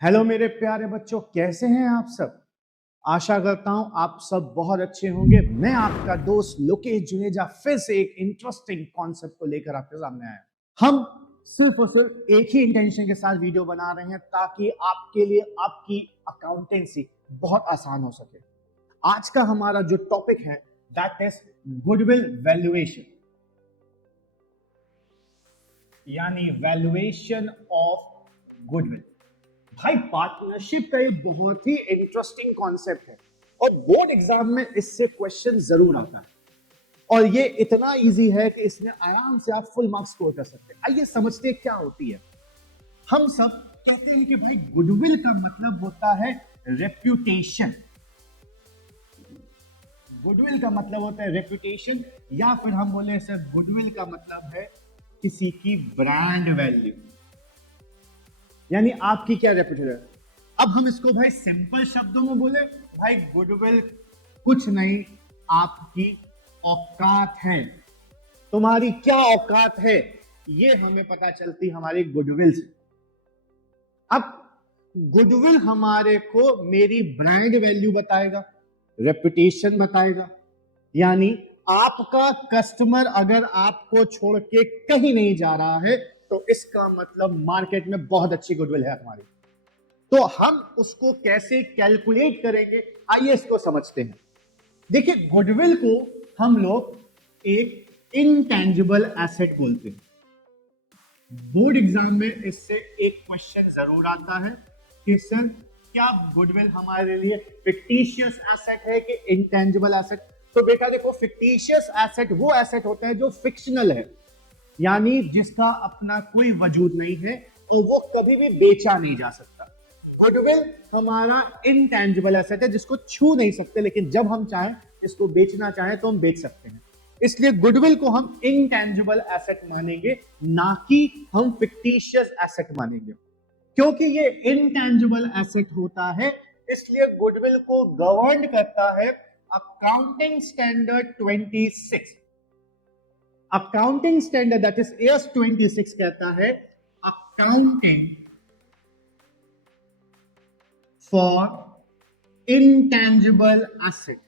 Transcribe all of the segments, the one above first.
Hello मेरे प्यारे बच्चों, कैसे हैं आप सब। आशा करता हूं आप सब बहुत अच्छे होंगे। मैं आपका दोस्त लोकेश जुनेजा फिर से एक इंटरेस्टिंग कॉन्सेप्ट को लेकर आपके सामने आया। हम सिर्फ और सिर्फ एक ही इंटेंशन के साथ वीडियो बना रहे हैं ताकि आपके लिए आपकी अकाउंटेंसी बहुत आसान हो सके। आज का हमारा जो टॉपिक है दैट इज गुडविल वैल्यूएशन, यानी वैल्यूएशन ऑफ गुडविल। भाई पार्टनरशिप का एक बहुत ही इंटरेस्टिंग कॉन्सेप्ट है और बोर्ड एग्जाम में इससे क्वेश्चन जरूर आता है और ये इतना इजी है कि इसमें आराम से आप फुल मार्क्स स्कोर कर सकते हैं। आइए समझते हैं क्या होती है। हम सब कहते हैं कि भाई गुडविल का मतलब होता है रेप्यूटेशन। गुडविल का मतलब होता है रेप्यूटेशन, या फिर हम बोले सर गुडविल का मतलब है किसी की ब्रांड वैल्यू, यानी आपकी क्या रेप्यूटेशन। अब हम इसको भाई सिंपल शब्दों में बोले, भाई गुडविल कुछ नहीं, आपकी औकात है। तुम्हारी क्या औकात है ये हमें पता चलती हमारी गुडविल से। अब गुडविल हमारे को मेरी ब्रांड वैल्यू बताएगा, रेप्यूटेशन बताएगा, यानी आपका कस्टमर अगर आपको छोड़ के कहीं नहीं जा रहा है तो इसका मतलब मार्केट में बहुत अच्छी गुडविल है हमारी। तो हम उसको कैसे कैलकुलेट करेंगे, आइए इसको समझते हैं। देखिए गुडविल को हम लोग एक इनटेंजिबल एसेट बोलते हैं। बोर्ड एग्जाम में इससे एक क्वेश्चन जरूर आता है कि सर क्या गुडविल हमारे लिए फिक्टिशियस एसेट है कि इंटेंजिबल एसेट। तो बेटा देखो, फिक्टिशियस एसेट वो एसेट होता है जो फिक्शनल है, यानी जिसका अपना कोई वजूद नहीं है और वो कभी भी बेचा नहीं जा सकता। गुडविल हमारा इंटेंजिबल एसेट है जिसको छू नहीं सकते, लेकिन जब हम चाहें इसको बेचना चाहें तो हम बेच सकते हैं। इसलिए गुडविल को हम इंटेंजिबल एसेट मानेंगे, ना कि हम फिक्टिशियस एसेट मानेंगे। क्योंकि ये इंटेंजिबल एसेट होता है इसलिए गुडविल को गवर्न करता है accounting standard 26। Accounting standard that is AS 26 कहता है अकाउंटिंग फॉर इंटेंजिबल एसेट,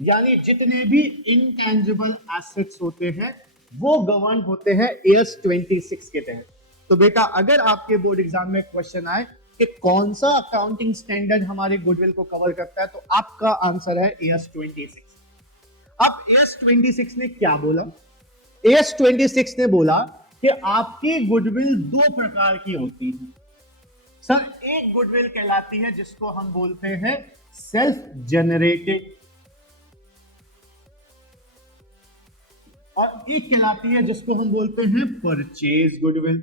यानी जितने भी इंटेंजिबल एसेट्स होते हैं वो गवर्न होते हैं AS 26 के तहत। तो बेटा अगर आपके बोर्ड एग्जाम में क्वेश्चन आए कि कौन सा अकाउंटिंग स्टैंडर्ड हमारे गुडविल को कवर करता है, तो आपका आंसर है AS 26। अब AS 26 ने क्या बोला? AS 26 ने बोला कि आपकी गुडविल दो प्रकार की होती है। सर एक गुडविल कहलाती है जिसको हम बोलते हैं सेल्फ जनरेटेड, और एक कहलाती है जिसको हम बोलते हैं परचेज गुडविल।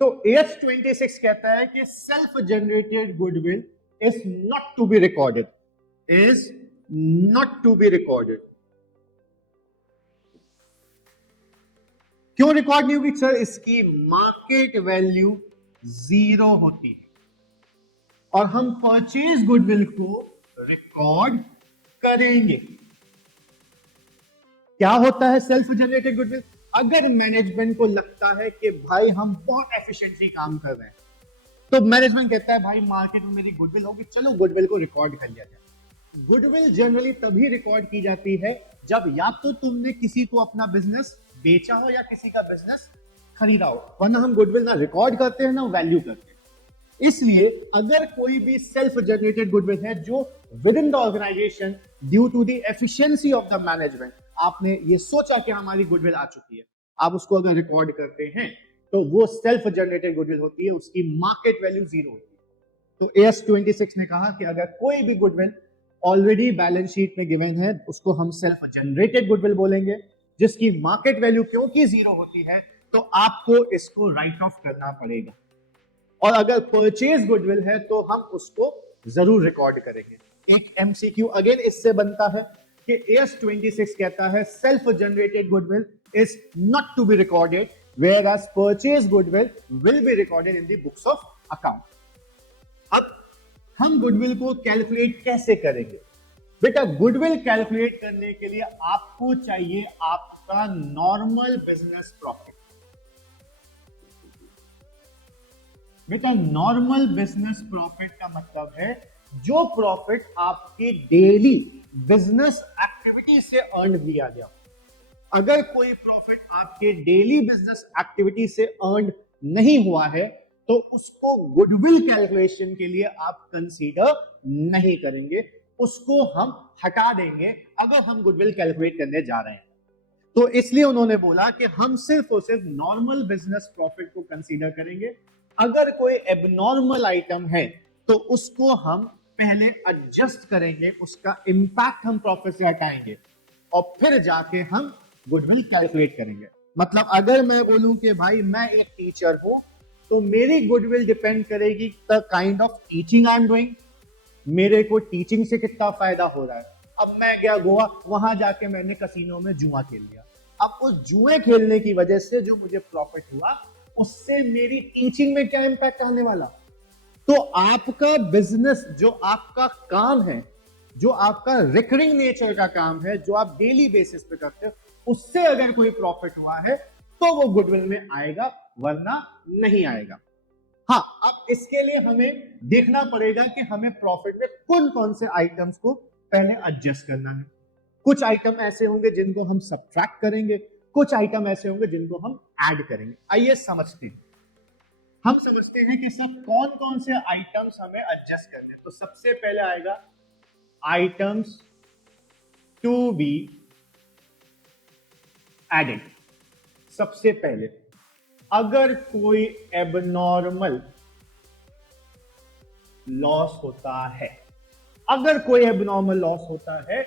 तो AS 26 कहता है कि self generated goodwill is not to be recorded, is not to be recorded. क्यों रिकॉर्ड नहीं होगी सर? इसकी मार्केट वैल्यू 0 होती है और हम परचेज गुडविल को रिकॉर्ड करेंगे। क्या होता है सेल्फ जनरेटेड गुडविल? अगर मैनेजमेंट को लगता है कि भाई हम बहुत एफिशिएंटली काम कर रहे हैं तो मैनेजमेंट कहता है भाई मार्केट में मेरी गुडविल होगी, चलो गुडविल को रिकॉर्ड कर लिया जाए। गुडविल जनरली तभी रिकॉर्ड की जाती है जब या तो तुमने किसी को अपना बिजनेस बेचा हो या किसी का बिजनेस खरीदा हो, वरना हम गुडविल ना रिकॉर्ड करते हैं ना वैल्यू करते हैं। इसलिए अगर कोई भी सेल्फ जनरेटेड गुडविल है जो within the organisation due to the efficiency of the management आपने ये सोचा कि हमारी गुडविल आ चुकी है, आप उसको अगर रिकॉर्ड करते हैं तो वो सेल्फ जनरेटेड गुडविल होती है, उसकी मार्केट वैल्यू 0 होती है। तो AS 26 ने कहा कि अगर कोई भी गुडविल ऑलरेडी बैलेंस शीट में गिवन है उसको हम सेल्फ जनरेटेड गुडविल बोलेंगे, जिसकी मार्केट वैल्यू क्योंकि 0 होती है तो आपको इसको राइट ऑफ करना पड़ेगा। और अगर परचेज गुडविल है तो हम उसको जरूर रिकॉर्ड करेंगे। एक MCQ अगेन इससे बनता है कि AS 26 कहता है self generated goodwill is not to be recorded whereas purchase goodwill will be recorded in the books of account। अब हम गुडविल को कैलकुलेट कैसे करेंगे? बेटा गुडविल कैलकुलेट करने के लिए आपको चाहिए आपका नॉर्मल बिजनेस प्रॉफिट। बेटा नॉर्मल बिजनेस प्रॉफिट का मतलब है जो प्रॉफिट आपके डेली बिजनेस एक्टिविटी से अर्न किया गया। अगर कोई प्रॉफिट आपके डेली बिजनेस एक्टिविटी से अर्न नहीं हुआ है तो उसको गुडविल कैलकुलेशन के लिए आप कंसीडर नहीं करेंगे, उसको हम हटा देंगे अगर हम गुडविल कैलकुलेट करने जा रहे हैं। तो इसलिए उन्होंने बोला कि हम सिर्फ और सिर्फ नॉर्मल बिजनेस प्रॉफिट को कंसीडर करेंगे। अगर कोई एबनॉर्मल आइटम है तो उसको हम पहले एडजस्ट करेंगे, उसका इंपैक्ट हम प्रॉफिट से हटाएंगे और फिर जाके हम गुडविल कैलकुलेट करेंगे। मतलब अगर मैं बोलूं कि भाई मैं एक टीचर हूं तो मेरी गुडविल डिपेंड करेगी the kind of teaching I am doing, मेरे को टीचिंग से कितना फायदा हो रहा है। अब मैं गया गोवा, वहां जाके मैंने कसिनो में जुआ खेल लिया, अब उस जुए खेलने की वजह से जो मुझे प्रॉफिट हुआ उससे मेरी टीचिंग में क्या इंपैक्ट आने वाला। तो आपका बिजनेस जो आपका काम है, जो आपका रिकरिंग नेचर का काम है, जो आप डेली बेसिस पे करते हो, उससे अगर कोई प्रॉफिट हुआ है तो वो गुडविल में आएगा, वरना नहीं आएगा। हाँ, अब इसके लिए हमें देखना पड़ेगा कि हमें प्रॉफिट में कौन कौन से आइटम्स को पहले एडजस्ट करना है। कुछ आइटम ऐसे होंगे जिनको हम सब्ट्रैक्ट करेंगे, कुछ आइटम ऐसे होंगे जिनको हम ऐड करेंगे। आइए समझते हैं, हम समझते हैं कि सब कौन कौन से आइटम्स हमें एडजस्ट करने हैं। तो सबसे पहले आएगा आइटम्स टू बी एडेड। सबसे पहले अगर कोई एबनॉर्मल लॉस होता है, अगर कोई एबनॉर्मल लॉस होता है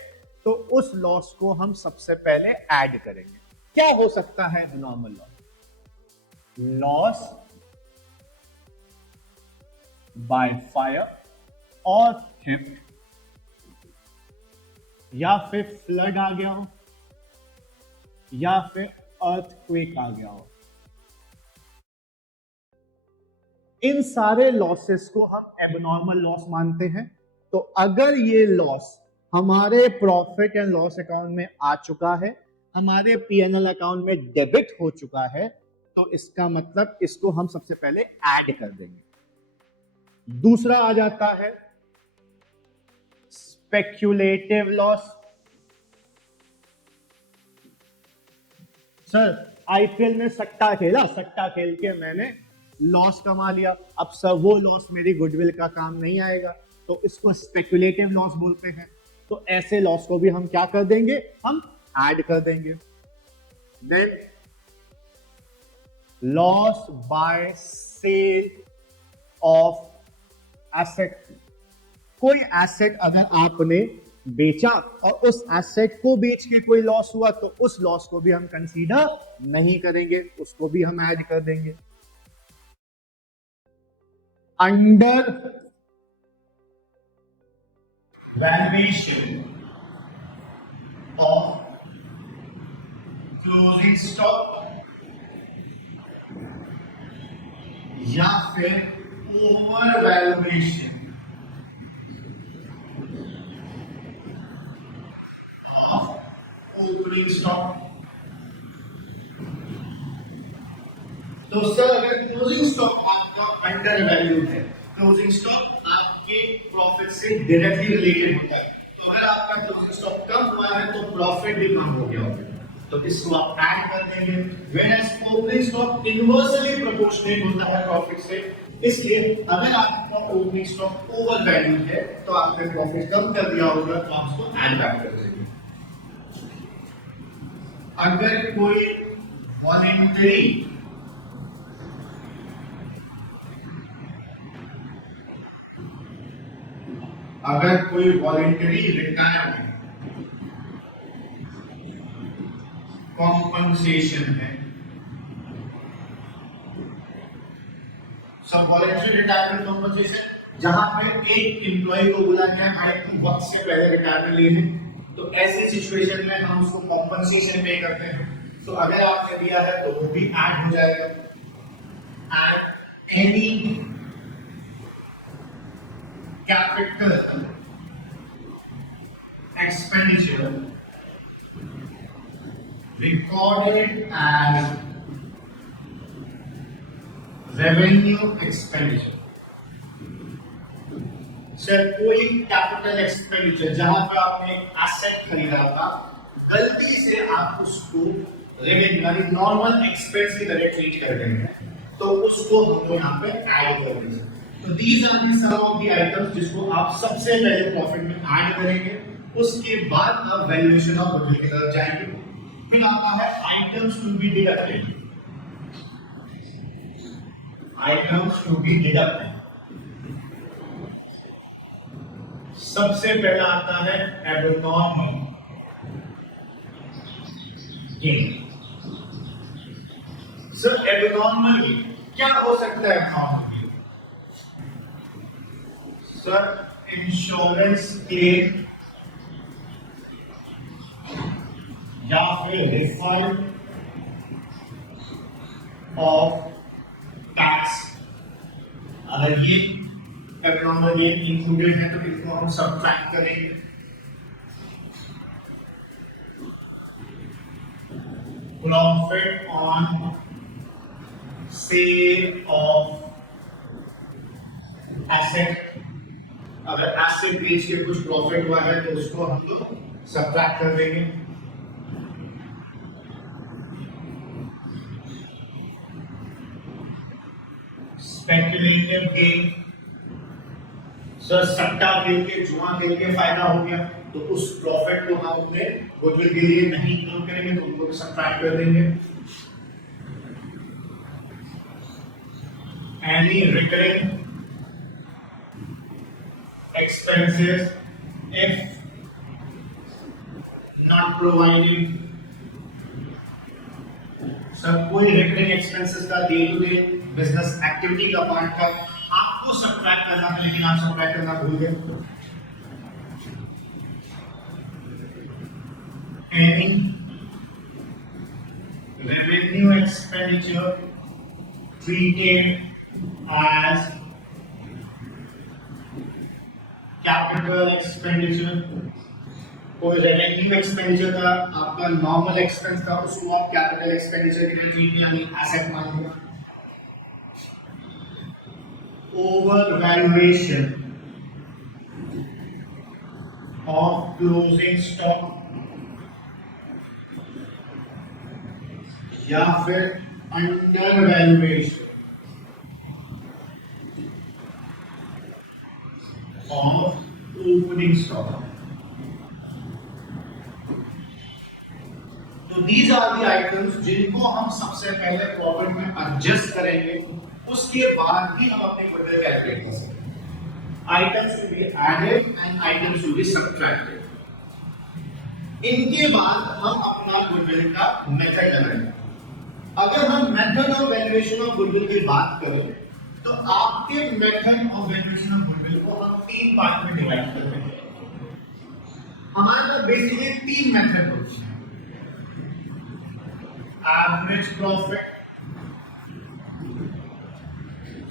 तो उस लॉस को हम सबसे पहले ऐड करेंगे। क्या हो सकता है abnormal loss? Loss by fire और थेफ्ट, या फिर फ्लड आ गया हो, या फिर अर्थक्वेक आ गया हो। इन सारे लॉसेस को हम एबनॉर्मल लॉस मानते हैं। तो अगर ये लॉस हमारे प्रॉफिट एंड लॉस अकाउंट में आ चुका है, हमारे पीएनएल अकाउंट में डेबिट हो चुका है, तो इसका मतलब इसको हम सबसे पहले ऐड कर देंगे। दूसरा आ जाता है स्पेक्यूलेटिव लॉस। सर आईपीएल में सट्टा खेला, सट्टा खेल के मैंने लॉस कमा लिया, अब सर वो लॉस मेरी गुडविल का काम नहीं आएगा, तो इसको स्पेक्यूलेटिव लॉस बोलते हैं। तो ऐसे लॉस को भी हम क्या कर देंगे, हम ऐड कर देंगे। Then loss by sale of asset. कोई एसेट अगर आपने बेचा और उस एसेट को बेच के कोई लॉस हुआ तो उस लॉस को भी हम कंसीडर नहीं करेंगे, उसको भी हम ऐड कर देंगे। Under valuation of closing stock या फिर over valuation of opening stock. तो सर अगर क्लोजिंग स्टॉक आपका अंडर वैल्यू है, क्लोजिंग स्टॉक आपके प्रॉफिट से डायरेक्टली रिलेटेड होता है, तो अगर आपका क्लोजिंग स्टॉक कम हुआ है तो प्रॉफिट भी कम हो गया होगा, तो इसको आप ऐड कर देंगे। Whereas opening stock inversely proportionate होता है प्रॉफिट से, इसलिए अगर आपका ओपनिंग स्टॉक ओवर वैल्यू है तो आपने प्रॉफिट कम कर दिया होगा, तो आप उसको ऐड बैक कर देंगे। अगर कोई वॉलेंटरी रिटायरमेंट कॉम्पनसेशन है, सब वॉलेंटरी रिटायरमेंट कॉम्पनसेशन जहां पे एक एम्प्लॉय को बोला गया भाई तुम वक्त से पहले रिटायरमेंट ले ले, तो ऐसे सिचुएशन में हम उसको कॉम्पनसेशन पे करते हैं। तो अगर आपने दिया है तो वो भी ऐड हो जाएगा। And any capital expenditure recorded as revenue expenditure. Sir कोई कैपिटल एक्सपेंडिचर जहां पे आपने एसेट खरीदा था, गलती से आप उसको रेवेन्यू यानी नॉर्मल एक्सपेंस की तरह ट्रीट कर देंगे, तो उसको हम लोग यहाँ पे ऐड कर देंगे. तो these are the some of the items जिसको आप सबसे पहले प्रॉफिट में ऐड करेंगे, उसके बाद आप वैल्यूएशन ऑफ गुडविल की तरफ जाएंगे. फिर आता है items to be deducted. Items to be deducted सबसे पहला आता है abnormal gain. Sir abnormal gain क्या हो सकता है? Abnormal gain sir insurance claim या फिर रिफंड ऑफ टैक्स. अगर ये एबनॉर्मल गेन इंक्लूडेड है तो इसको हम सब्ट्रैक्ट करेंगे. Profit on sale of asset. अगर एसेट बेच के कुछ प्रॉफिट हुआ है तो उसको हम लोग सब्ट्रैक्ट कर देंगे. Speculative gain. सर सट्टा खेल के जुआ खेल के फायदा हो गया तो उस प्रॉफिट को हम अपने गुडविल के लिए नहीं इंक्लूड करेंगे, तो उनको सब्ट्रैक्ट कर देंगे. Any recurring expenses if not providing. Sir कोई रिकरिंग एक्सपेंसेस का day to day business activity का पार्ट का आपको सब्ट्रैक्ट करना है, लेकिन आप सब्ट्रैक्ट करना भूल गए. Any revenue expenditure treated as capital expenditure. कोई रेवेन्यू एक्सपेंडिचर था, आपका नॉर्मल एक्सपेंस था, उसको आप कैपिटल एक्सपेंडिचर की तरह ट्रीट यानी asset मानिएगा. Overvaluation of closing stock या फिर undervaluation of opening stock. तो these are the items जिनको हम सबसे पहले प्रॉफिट में एडजस्ट करेंगे, उसके बाद ही हम अपने गुडविल कैलकुलेट कर सकते हैं. Items to be added and items to be subtracted. इनके बाद हम अपना गुडविल का मेथड लगाएंगे. अगर हम method of valuation of goodwill की बात करें तो आपके method of valuation of goodwill को हम 3 पार्ट में डिवाइड करते हैं. हमारे पास बेसिकली 3 मेथड होते हैं. एवरेज प्रॉफिट,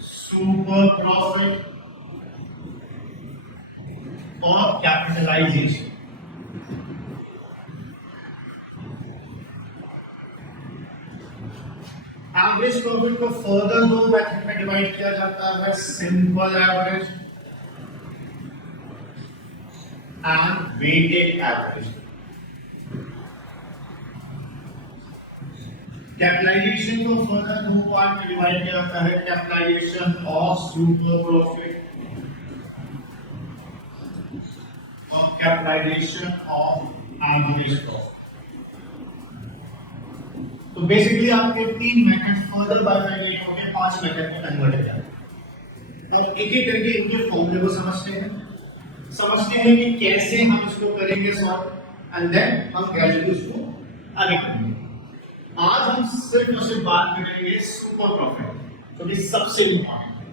सुपर प्रॉफिट और कैपिटलाइजेशन. एवरेज प्रॉफिट को फर्दर 2 मेथड में डिवाइड किया जाता है, simple average and weighted average. Capitalisation को फर्दर 2 पार्ट में डिवाइड किया जाता है, कैपिटलाइजेशन ऑफ सुपर प्रॉफिट और कैपिटलाइजेशन ऑफ एवरेज प्रॉफिट. तो बेसिकली आपके 3 मेथड फर्दर बाइफरकेट होकर 5 मेथड में कन्वर्ट हो जाते हैं. तो एक एक करके इनके फॉर्मूले को समझते हैं कि कैसे हम इसको करेंगे सॉल्व, एंड देन हम ग्रेजुअली इसको आगे करेंगे. आज हम सिर्फ और सिर्फ बात करेंगे सुपर प्रॉफिट, जो कि सबसे इंपॉर्टेंट है.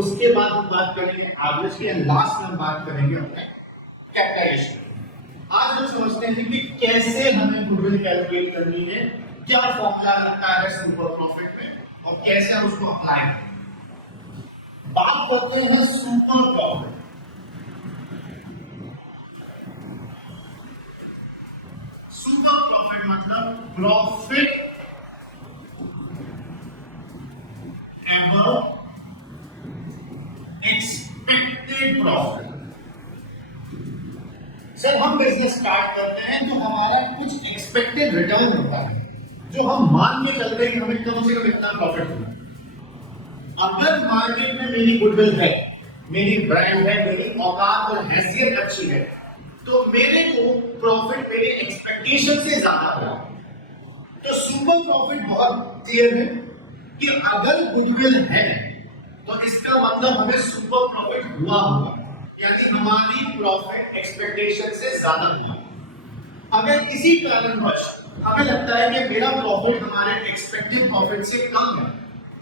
उसके बाद हम बात करेंगे एवरेज की, एंड लास्ट में हम बात करेंगे अपने कैपिटलाइजेशन. आज हम समझते हैं कि कैसे हमें गुडविल कैलकुलेट करनी है, क्या फॉर्मूला लगता है सुपर प्रॉफिट में और कैसे हम उसको अप्लाई करें. बात करते हैं सुपर प्रॉफिट. मतलब profit ever expected profit. Sir हम बिजनेस स्टार्ट करते हैं तो हमारा कुछ एक्सपेक्टेड रिटर्न होता है, जो हम मान के चलते हैं कि हमें कम से कम इतना प्रॉफिट होगा। अगर मार्केट में मेरी गुडविल है, मेरी ब्रांड है, मेरी औकात और हैसियत अच्छी है, तो मेरे को प्रॉफिट मेरे एक्सपेक्टेशन से ज्यादा होगा। तो सुपर प्रॉफिट बहुत क्लियर है कि अगर गुडविल है तो इसका मतलब हमें सुपर प्रॉफिट हुआ होगा, यानी हमारी प्रॉफिट एक्सपेक्टेशन से ज्यादा हुआ। अगर किसी कारणवश हमें लगता है कि मेरा प्रॉफिट हमारे एक्सपेक्टेड प्रॉफिट से कम है,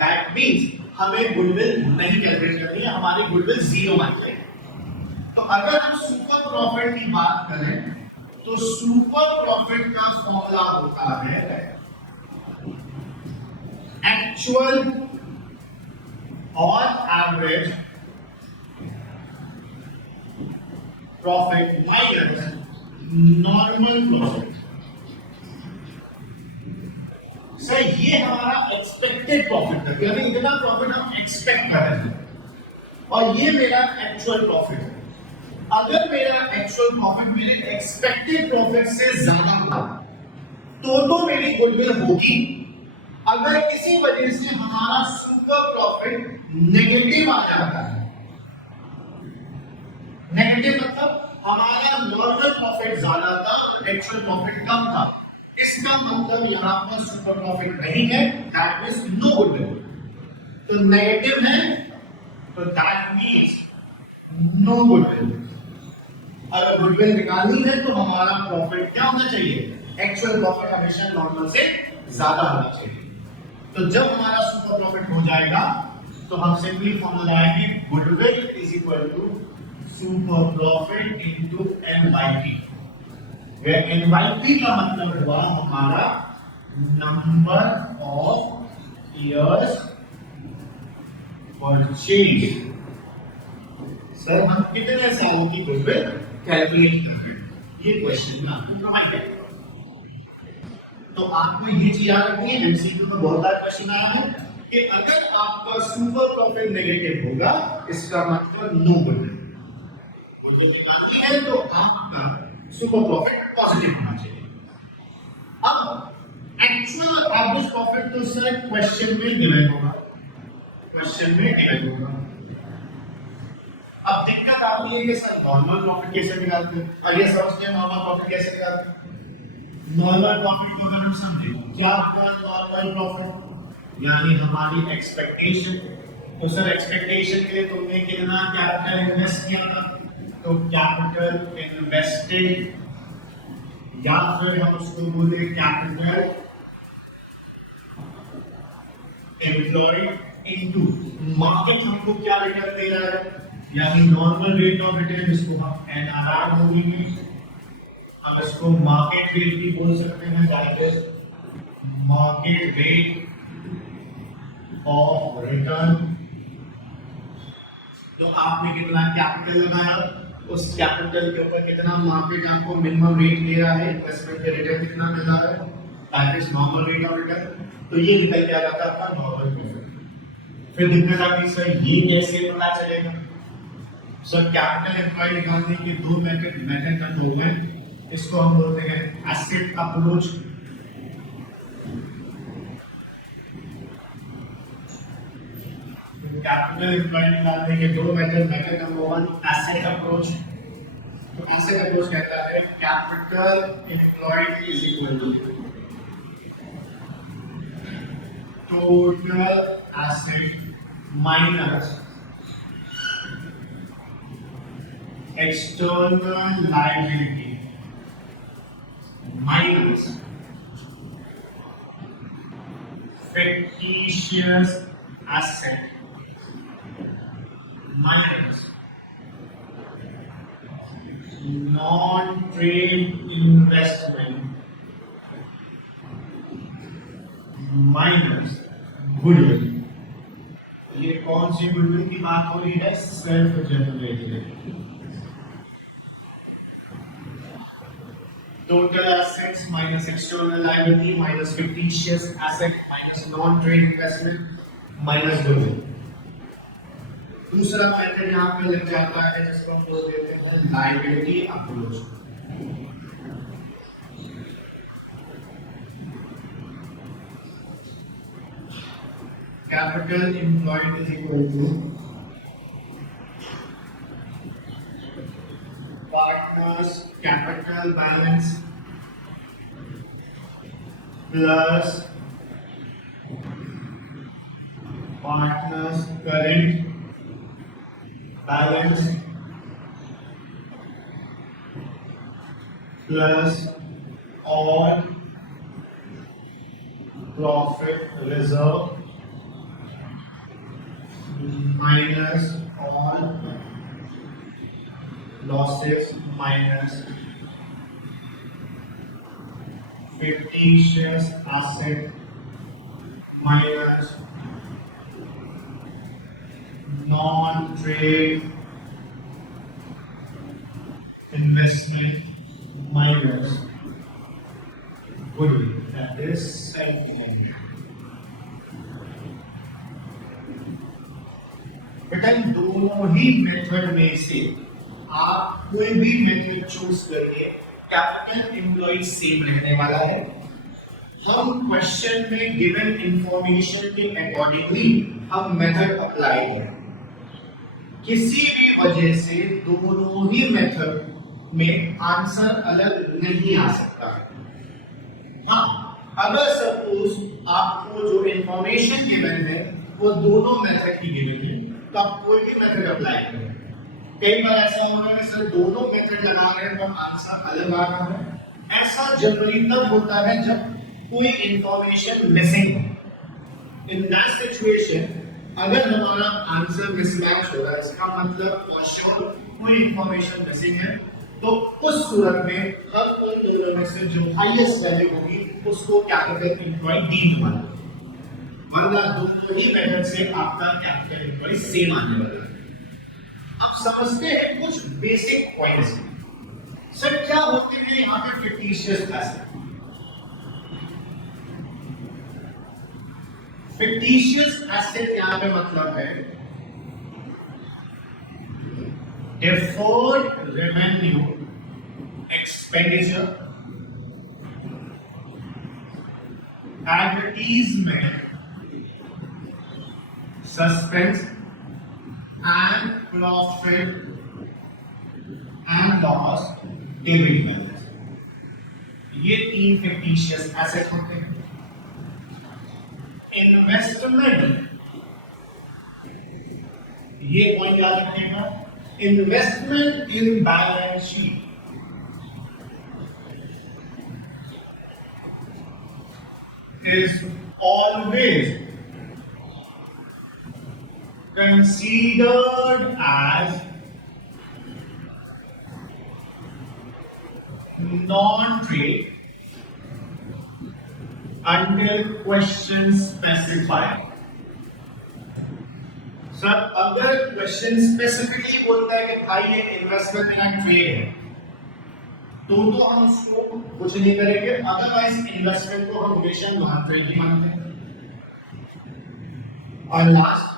दैट मींस हमें गुडविल नहीं कैलकुलेट करनी है, हमारी गुडविल जीरो मान चाहिए। तो अगर हम सुपर प्रॉफिट की बात करें तो सुपर प्रॉफिट का फॉर्मूला होता है एक्चुअल और average profit minus normal profit. Sir ये हमारा एक्सपेक्टेड प्रॉफिट है, यानी इतना प्रॉफिट हम एक्सपेक्ट कर रहे हैं, और ये मेरा एक्चुअल प्रॉफिट है। अगर मेरा एक्चुअल प्रॉफिट मेरे एक्सपेक्टेड प्रॉफिट से ज्यादा होगा तो मेरी गुडविल होगी। अगर किसी वजह से हमारा सुपर प्रॉफिट नेगेटिव आ जाता है, नेगेटिव मतलब हमारा नॉर्मल प्रॉफिट ज्यादा था, एक्चुअल प्रॉफिट कम था, इसका मतलब यहाँ पर सुपर प्रॉफिट नहीं है, दैट मींस नो गुडविल। तो नेगेटिव है तो दैट मींस नो गुडविल। अगर गुडविल निकालनी है तो हमारा प्रॉफिट क्या होना चाहिए, एक्चुअल प्रॉफिट हमेशा नॉर्मल से ज्यादा होना चाहिए। तो जब हमारा सुपर प्रॉफिट हो जाएगा तो हम सिंपली फॉर्मूला है कि goodwill is equal to super profit into NYP, where NYP का मतलब हुआ हमारा नंबर ऑफ इयर्स परचेज। सर हम कितने सालों की गुडविल कैलकुलेट करते हैं, ये क्वेश्चन में आपको प्रोवाइड है। तो आपको ये चीज याद रखनी है, एमसीक्यू में बहुत बार क्वेश्चन आया है कि अगर आपका सुपर प्रॉफिट नेगेटिव होगा इसका मतलब नो गुडविल। वो जो निकालनी है तो आपका सुपर प्रॉफिट पॉजिटिव होना चाहिए। अब एक्चुअल एवरेज प्रॉफिट तो सर क्वेश्चन में गिवन होगा, क्वेश्चन में गिवन होगा। अब दिक्कत आती है कि सर नॉर्मल प्रॉफिट कैसे निकालते हैं, और ये समझते हैं नॉर्मल प्रॉफिट कैसे निकालते हैं। नॉर्मल प्रॉफिट को अगर हम समझें क्या होगा नॉर्मल प्रॉफिट, यानी हमारी एक्सपेक्टेशन। तो सर एक्सपेक्टेशन के लिए तुमने कितना कैपिटल इन्वेस्ट किया था, तो कैपिटल इन्वेस्टेड, या फिर हम उसको बोले कैपिटल एम्प्लॉयड इनटू मार्केट हमको क्या रिटर्न दे रहा है, यानी नॉर्मल रेट ऑफ रिटर्न, जिसको हम NRR बोलेंगे। अब इसको मार्केट रेट भी बोल सकते हैं, direct market rate of return. तो आपने कितना कैपिटल लगाया, उस कैपिटल के ऊपर कितना मार्केट आपको मिनिमम रेट ले रहा है, इन्वेस्टमेंट का रिटर्न कितना मिल रहा है, that is normal rate of return. तो ये निकल के आ जाता है आपका नॉर्मल प्रॉफिट। फिर दिक्कत आती है सर ये कैसे पता चलेगा। सर कैपिटल एम्प्लॉय निकालने के दो मेथड का दो है, इसको हम बोलते हैं एसेट अप्रोच, कैपिटल एम्प्लॉय निकालने के दो method number one asset approach. तो एसेट अप्रोच कहता है capital employed is equal to total asset minus external liability minus fictitious asset minus non-trade investment minus goodwill। ये कौन सी गुडविल की बात हो रही है, self generated. total assets minus external liability minus fictitious asset minus non-trade investment minus goodwill. दूसरा method यहाँ पे लग जाता है जिसको हम बोल देते हैं liability approach. Capital employed is equal to partners capital balance plus partners current balance plus all profit reserve minus all losses minus fictitious asset minus non-trade investment minus goodwill. That is self-evident. बेटा इन दोनों ही method में से आप कोई भी method choose करिए, capital employ same रहने वाला है। हम क्वेश्चन में गिवन इंफॉर्मेशन के अकॉर्डिंगली हम मेथड अप्लाई करें। किसी भी वजह से दोनों ही मेथड में आंसर अलग नहीं आ सकता है। हाँ, अगर सपोज आपको जो इंफॉर्मेशन गिवन है वो दोनों मेथड की गिवन है तो आप कोई भी मेथड अप्लाई करें। कई बार ऐसा हो रहा है सर दोनों मेथड लगा रहे हैं पर आंसर अलग आ रहा है। ऐसा जनरली तब होता है जब कोई इंफॉर्मेशन मिसिंग हो। इन दैट सिचुएशन अगर हमारा आंसर मिसमैच हो रहा है इसका मतलब फॉर श्योर कोई इंफॉर्मेशन मिसिंग है, तो उस सूरत में हम उन दोनों में से जो हाईएस्ट वैल्यू होगी उसको कैपिटल एम्प्लॉय दी जाएगी, वरना दोनों ही मेथड से आपका कैपिटल एम्प्लॉय सेम आने वाला है। अब समझते हैं कुछ बेसिक पॉइंट्स। सर क्या होते हैं यहाँ पे फिक्टिशियस एसेट? फिक्टिशियस एसेट यहाँ पे मतलब है deferred revenue expenditure, advertisement, suspense and profit and loss debit balance. ये तीन फिक्टिशियस एसेट होते हैं। इन्वेस्टमेंट, ये पॉइंट याद रखिएगा, investment in balance sheet is always considered as non-trade until question specified। Sir अगर क्वेश्चन स्पेसिफिकली बोलता है कि भाई ये इन्वेस्टमेंट मेरा ट्रेड है तो हम उसको कुछ नहीं करेंगे, अदरवाइज इन्वेस्टमेंट को हम हमेशा नॉन ट्रेड ही मानते हैं। और लास्ट,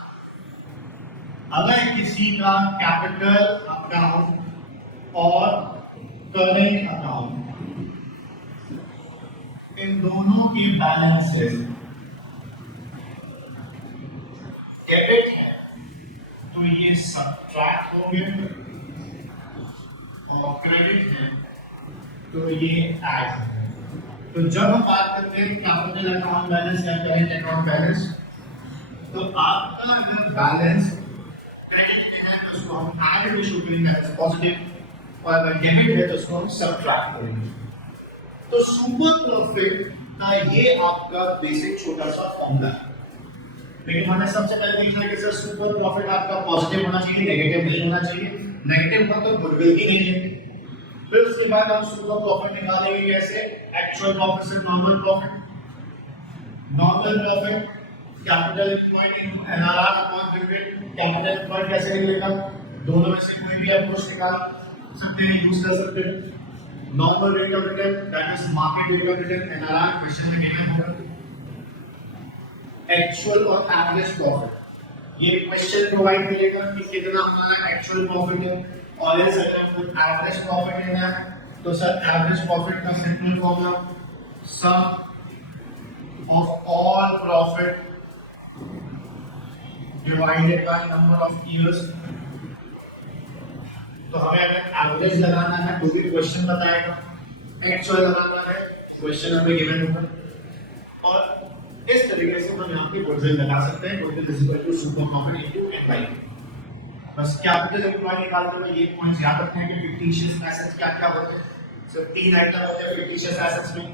अगर किसी का कैपिटल अकाउंट और करेंट अकाउंट इन दोनों के बैलेंसेस डेबिट है तो ये सब्ट्रैक्ट होंगे और क्रेडिट है तो ये ऐड होंगे। तो जब हम बात करते हैं कैपिटल अकाउंट बैलेंस या करेंट अकाउंट बैलेंस, तो आपका अगर बैलेंस क्रेडिट है तो उसको हम ऐड भी शुड बी एज पॉजिटिव और अगर डेबिट है तो उसको हम सब्ट्रैक्ट करेंगे। तो सुपर प्रॉफिट का ये आपका बेसिक छोटा सा फॉर्मूला है। लेकिन हमें सबसे पहले देखना है कि सर सुपर प्रॉफिट आपका पॉजिटिव होना चाहिए, नेगेटिव नहीं होना चाहिए। नेगेटिव हो तो गुडविल ही नहीं है। फिर उसके बाद हम सुपर प्रॉफिट निकालेंगे कैसे? एक्चुअल प्रॉफिट से normal profit. Normal profit capital employed into NRR upon dividend. Capital employed कैसे निकलेगा? दोनों में से कोई भी अप्रोच निकाल सकते हैं, यूज कर सकते हैं। normal rate of return, that is market rate of return, NRR question में given होगा, actual और average profit, ये question provide करेगा कि कितना हमारा actual profit है, और ऐसे अगर हमको average profit लेना है, तो सर average profit का simple formula sum of all profit divided by number of years. तो हमें अगर एवरेज लगाना है तो भी क्वेश्चन बताएगा, एक्चुअल लगाना है क्वेश्चन हमें गिवन होगा, और इस तरीके से हम यहाँ की गुडविल लगा सकते हैं, goodwill is equal to super profit into NY. बस कैपिटल एम्प्लॉय निकालते हुए ये पॉइंट्स याद रखना है कि फिक्टिशियस एसेट्स क्या क्या होते हैं। सो तीन आइटम होते हैं फिक्टिशियस एसेट्स में।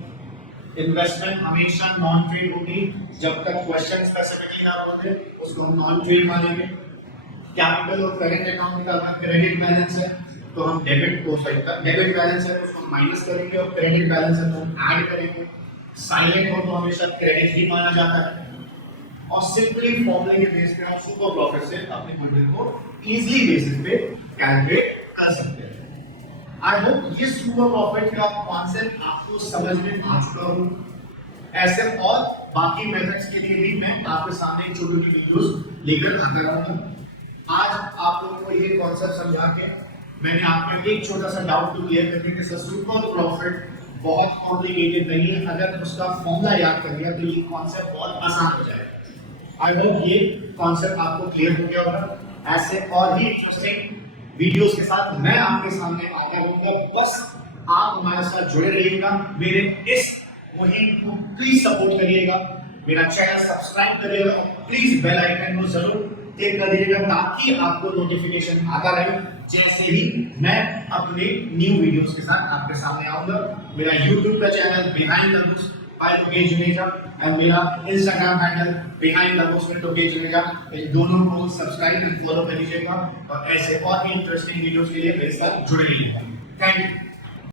इन्वेस्टमेंट हमेशा नॉन ट्रेड होगी, जब तक क्वेश्चन स्पेसिफिकली ना होते उसको हम नॉन ट्रेड मानेंगे। कैपिटल और करेंट अकाउंट निकालना, क्रेडिट बैलेंस है तो हम डेबिट को डेबिट बैलेंस है तो उसको माइनस करेंगे, और क्रेडिट बैलेंस है तो हम ऐड करेंगे। साइलेंट हो तो हमेशा क्रेडिट ही माना जाता है, और सिंपली फॉर्मूले के बेस पे हम सुपर प्रॉफिट से अपने गुडविल को इजीली बेसिस पे कैलकुलेट कर सकते हैं। आई होप ये सुपर प्रॉफिट का कॉन्सेप्ट आपको समझ में आ चुका हो। ऐसे और बाकी मेथड्स के लिए भी मैं आपके सामने छोटी छोटी वीडियोस लेकर आता रहूंगा। आज आप लोगों को ये कॉन्सेप्ट समझा के मैंने आपको एक छोटा सा डाउट तो क्लियर कर दिया कि सुपर प्रॉफिट बहुत कॉम्प्लिकेटेड नहीं है, अगर उसका फॉर्मूला याद कर लिया तो ये कॉन्सेप्ट बहुत आसान हो जाएगा। आई होप ये कॉन्सेप्ट आपको क्लियर हो गया होगा। ऐसे और ही इंटरेस्टिंग वीडियोस के साथ मैं आपके सामने आता रहूंगा, बस आप हमारे साथ जुड़े रहिएगा। मेरे इस मुहिम को प्लीज सपोर्ट करिएगा, मेरा चैनल सब्सक्राइब करिएगा, और प्लीज बेल आइकन को जरूर क्लिक कर दीजिएगा ताकि आपको नोटिफिकेशन आता रहे जैसे ही मैं अपने न्यू वीडियोस के साथ आपके सामने आऊंगा। मेरा यूट्यूब का channel behind the books by Lokesh Juneja और मेरा Instagram handle behind the books with Lokesh Juneja, इन दोनों को सब्सक्राइब और फॉलो कर लीजिएगा, और ऐसे और भी इंटरेस्टिंग वीडियोस के लिए मेरे साथ जुड़े रहिएगा। Thank you.